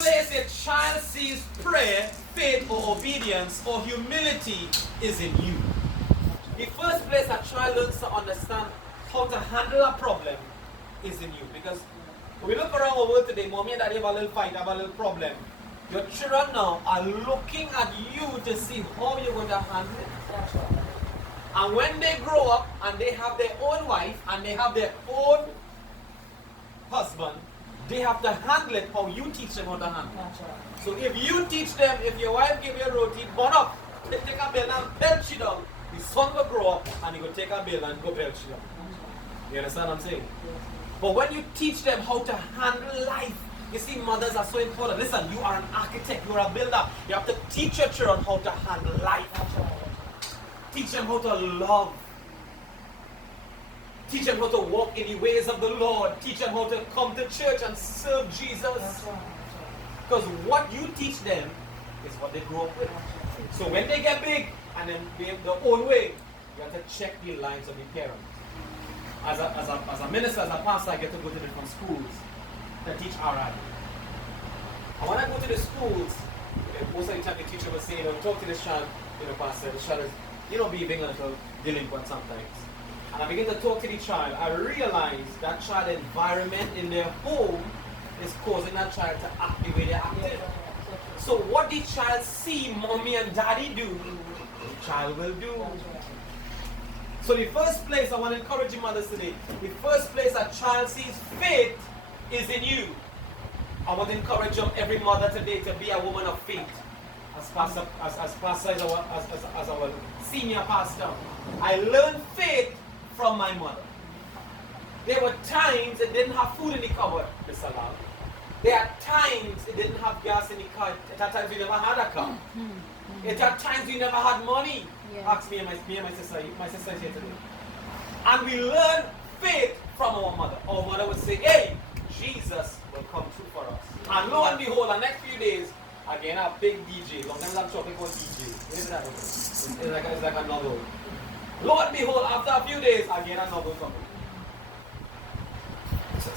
Place a child sees prayer, faith, or obedience, or humility is in you. The first place a child learns to understand how to handle a problem is in you. Because when we look around the world today, mommy and daddy have a little fight, have a little problem. Your children now are looking at you to see how you're going to handle it. And when they grow up and they have their own wife and they have their own husband, they have to handle it how you teach them how to handle it. So if you teach them, if your wife give you a roti, burn up, take a bill and pelt you down, the son will grow up and he will take a bill and go pelt you down. You understand what I'm saying? But when you teach them how to handle life, you see, mothers are so important. Listen, you are an architect, you are a builder. You have to teach your children how to handle life. Teach them how to love. Teach them how to walk in the ways of the Lord. Teach them how to come to church and serve Jesus. Because what you teach them is what they grow up with. So when they get big and then they have their own way, you have to check the lives of the parents. As a minister, as a pastor, I get to go to different schools to teach RI. And when I go to the schools, most of the time the teacher will say, talk to this child, pastor, the child is, being a little delinquent sometimes. And I begin to talk to the child, I realize that child environment in their home is causing that child to act the way they acted. So what the child see mommy and daddy do, the child will do. So the first place I want to encourage you mothers today, the first place a child sees faith is in you. I want to encourage every mother today to be a woman of faith. As pastor, as our senior pastor, I learned faith from my mother. There were times it didn't have food in the cupboard, Mr. Lal. There are times it didn't have gas in the car. At times we never had a car. At times we never had money. Yes. Ask me and my sister. My sister is here today. And we learn faith from our mother. Our mother would say, hey, Jesus will come true for us. And lo and behold, the next few days, again a big DJ. Sometimes I'm talking about DJ. It's like a novel. Lo and behold, after a few days, again a novel coming.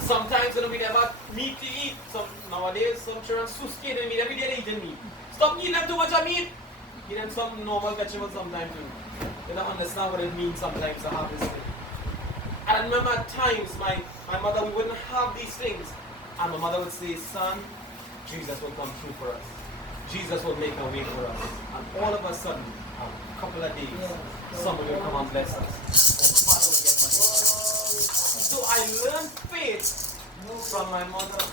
Sometimes we never meat to eat. Nowadays, some children sustain meat. Every day they eat meat. Stop eating them too much of meat. Give them some normal vegetables sometimes too. They don't understand what it means sometimes to have this thing. I remember at times my mother, we wouldn't have these things. And my mother would say, son, Jesus will come through for us. Jesus will make a way for us. And all of a sudden, a couple of days, somebody will come and bless us. Or father will get money. So I learned faith from my mother.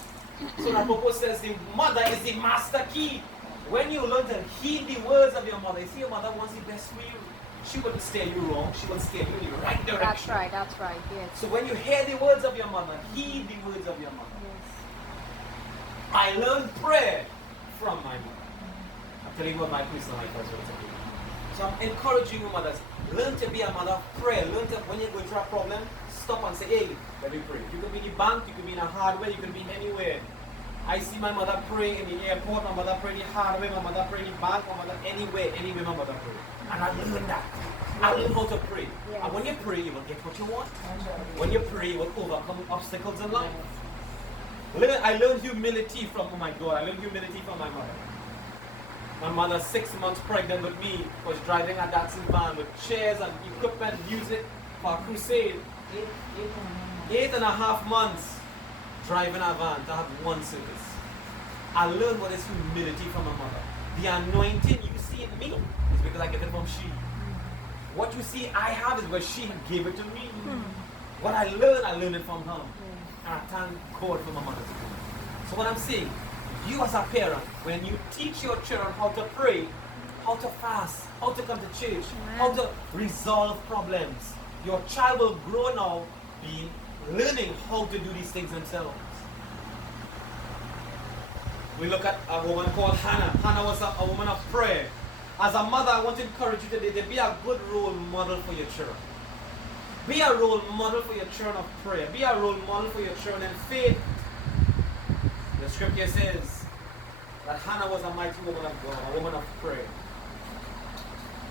So the purpose says the mother is the master key. When you learn to heed the words of your mother, you see your mother wants the best for you. She wouldn't steer you wrong, she will steer you in the right direction. That's right, yes. So when you hear the words of your mother, heed the words of your mother. Yes. I learned prayer from my mother. I'm telling you what my personal life was going to be. So I'm encouraging you mothers, learn to be a mother of prayer. Learn to, when you're going through a problem, stop and say, hey, let me pray. You could be in the bank, you could be in a hardware, you could be anywhere. I see my mother pray in the airport, my mother pray in the hardware, my mother pray in the bank, my mother anywhere my mother pray. And I learned that. I learned how to pray. Yes. And when you pray, you will get what you want. When you pray, you will overcome obstacles in life. I learned humility from, oh my God, I learned humility from my mother. My mother, 6 months pregnant with me, was driving a dancing van with chairs and equipment, music for a crusade. 8.5 months driving a van to have one service. I learned what is humility from my mother. The anointing you see in me is because I get it from she. What you see I have is because she gave it to me. What I learned it from her. And I thank God for my mother. So what I'm saying, you as a parent, when you teach your children how to pray, how to fast, how to come to church, how to resolve problems, your child will grow now being learning how to do these things themselves. We look at a woman called Hannah. Hannah was a woman of prayer. As a mother, I want to encourage you today to be a good role model for your children. Be a role model for your children of prayer. Be a role model for your children in faith. The scripture says that Hannah was a mighty woman of God, a woman of prayer.